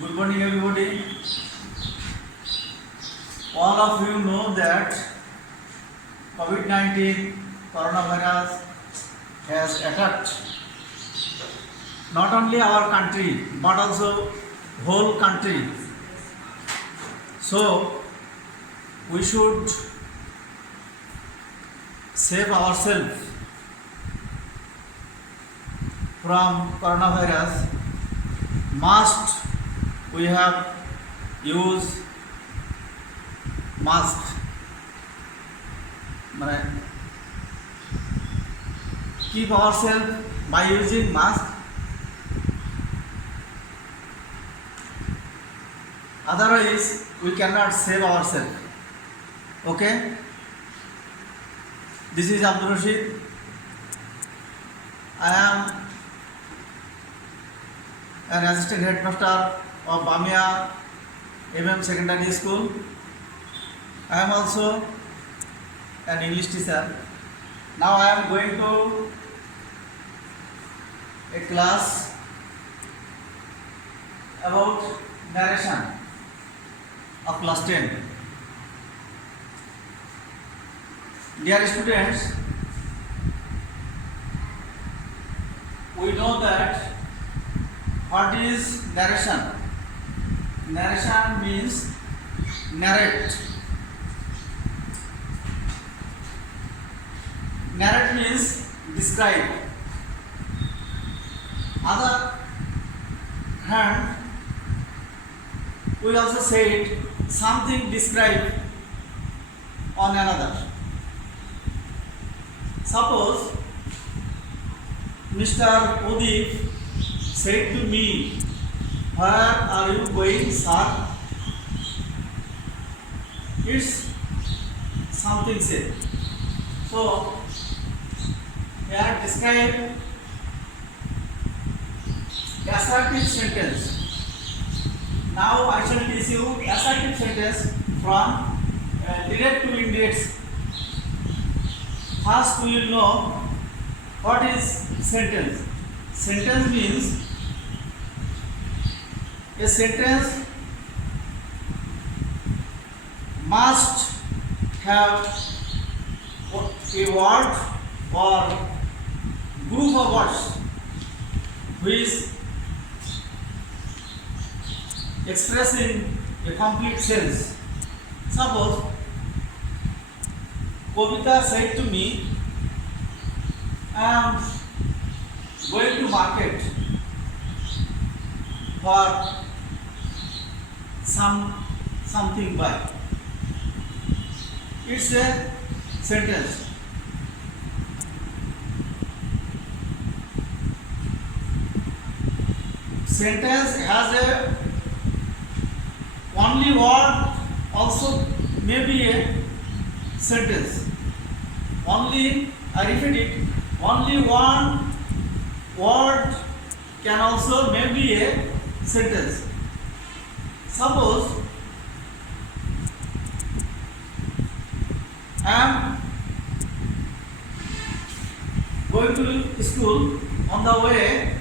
Good morning, everybody. All of you know that COVID-19 coronavirus has attacked not only our country but also whole country. So we should save ourselves from coronavirus. Must we have use mask, keep ourselves by using mask. Otherwise we cannot save ourselves. Okay, this is Abdul Rashid. I am an assistant headmaster of Bamia MM Secondary School. I am also an English teacher. Now I am going to a class about narration of class 10. Dear students, we know that what is narration? Narration means narrate. Narrate means describe. Other hand, we also said something described on another. Suppose Mr. Udip said to me, "Where are you going, sir?" It's something said. So here describe assertive sentence. Now I shall teach you assertive sentence from direct to indirect. First we will know what is sentence. Sentence means a sentence must have a word or group of words which expressing a complete sense. Suppose Kobita said to me, "I am going to market for something buy." It's a sentence. Sentence has a only word also may be a sentence. Only, I repeat it, only one word can also may be a sentence. Suppose I am going to school. On the way,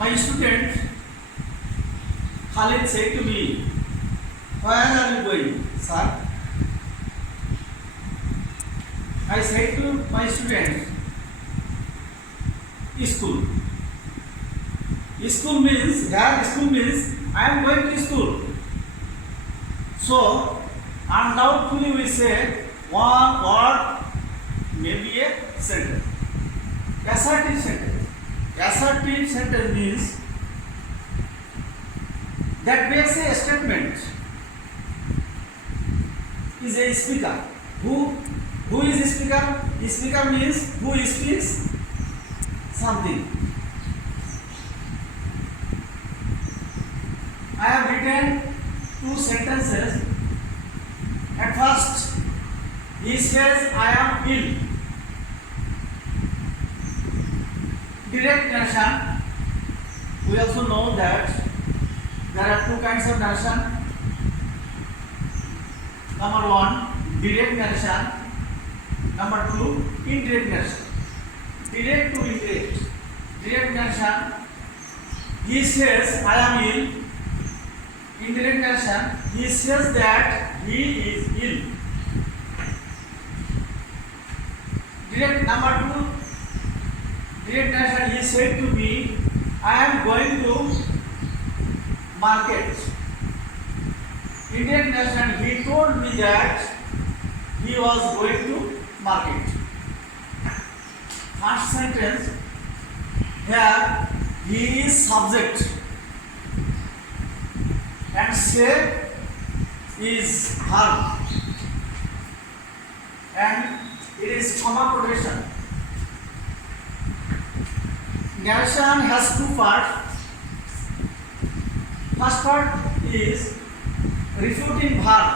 my student Khalid said to me, "Where are you going, sir?" I said to my student, "School." School means I am going to school. So undoubtedly we say one word may be a sentence. Assertive sentence. Assertive sentence means that makes a statement. Is a speaker. Who is a speaker? A speaker means who speaks something. I have written two sentences. At first, he says, "I am ill." Direct narration. We also know that there are two kinds of narration. Number one, direct narration. Number two, indirect narration. Direct to indirect. Direct narration. he says I am ill. Indirect narration, he says that he is ill. Direct number 2, direct narration, he said to me, I am going to market. Indirect narration, he told me that he was going to market. First sentence, here he is subject and say is verb, and it is comma progression. Narration has two parts. First part is refuting verb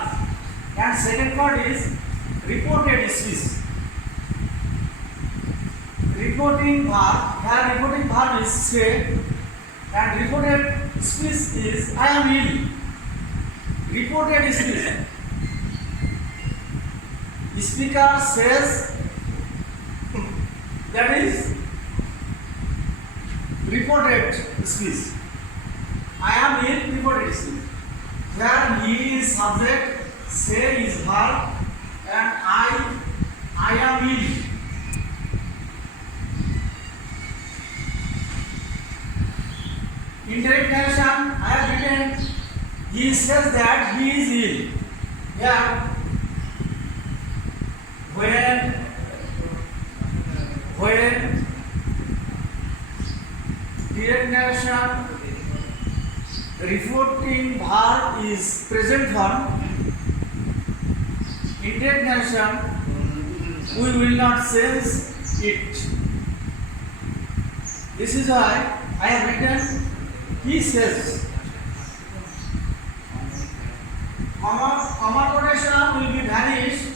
and second part is reported speech. Reporting verb, here reporting verb is say and reported speech is I am ill. Reported speech, speaker says, that is reported speech. I am ill, reported speech. Here he is subject, say is verb, and I am ill. Indirect narration, I have written, he says that he is ill. Here, when direct narration reporting verb is present form, indirect narration we will not sense it. This is why I have written he says. Comma progression will be vanished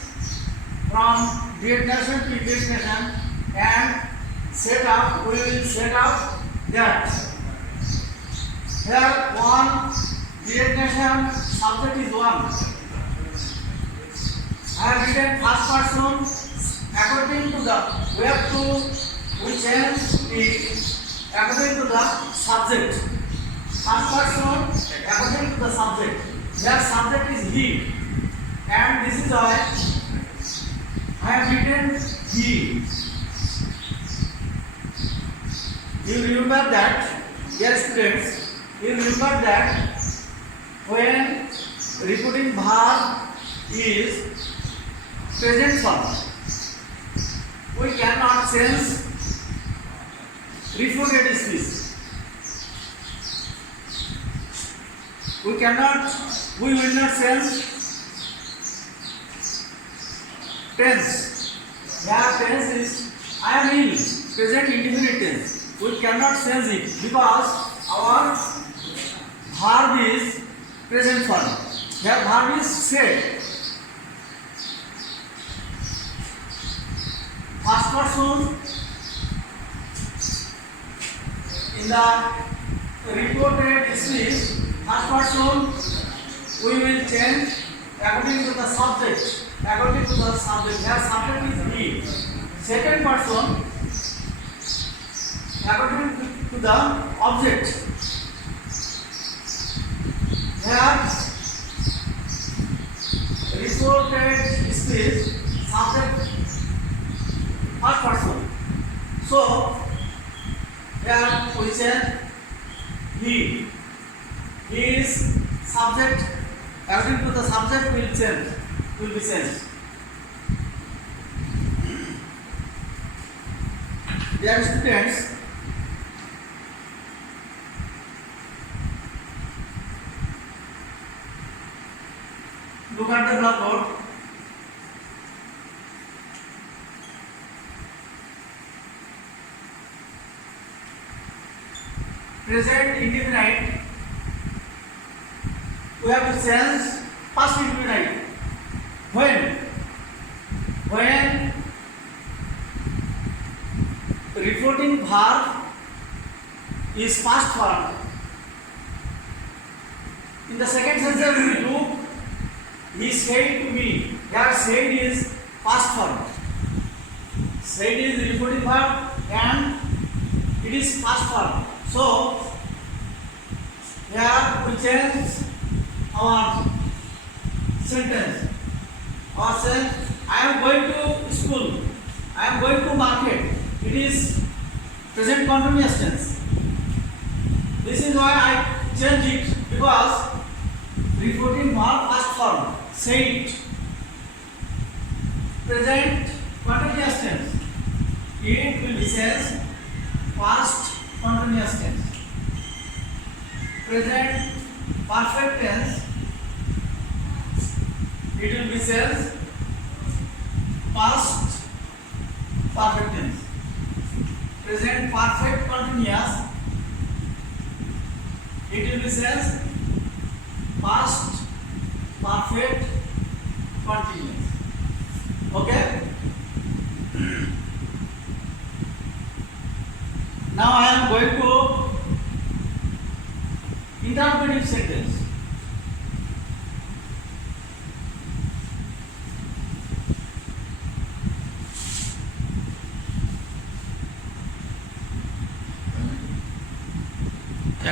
from direct narration to indirect narration, and we will set up that. Here one direct narration subject is one. I have written first person according to the we change it according to the subject. First person according to the subject. Their subject is he, and this is why I have written he. You remember that, dear students, you remember that when reporting verb is present form, we cannot change reported speech. We will not change tense. Where tense is I am ill, present indefinite tense. We cannot change it because our verb is present form. Their verb is said. First person in the reported speech. First person we will change according to the subject. According to the subject, their subject is he. Second person according to the object. Here reported speech subject first person. So here we change he. He is subject, according to the subject will be changed. Dear students, look at the blackboard. Present indefinite. We have to change past indefinite. When reporting verb is past form. In the second sentence we look, he said to me. Here said is past form. Said is reporting verb and it is past form. So Here we change our sentence. Our sentence, I am going to school. I am going to market. It is present continuous tense. This is why I change it, because reporting verb past form. Say it. Present continuous tense. It will be says past continuous tense. Present perfect tense. It will be says past perfect tense. Present perfect continuous. It will be says past perfect continuous. Okay. Now I am going to interrogative sentence.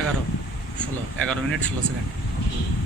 एगारो 16 11 minute 16 second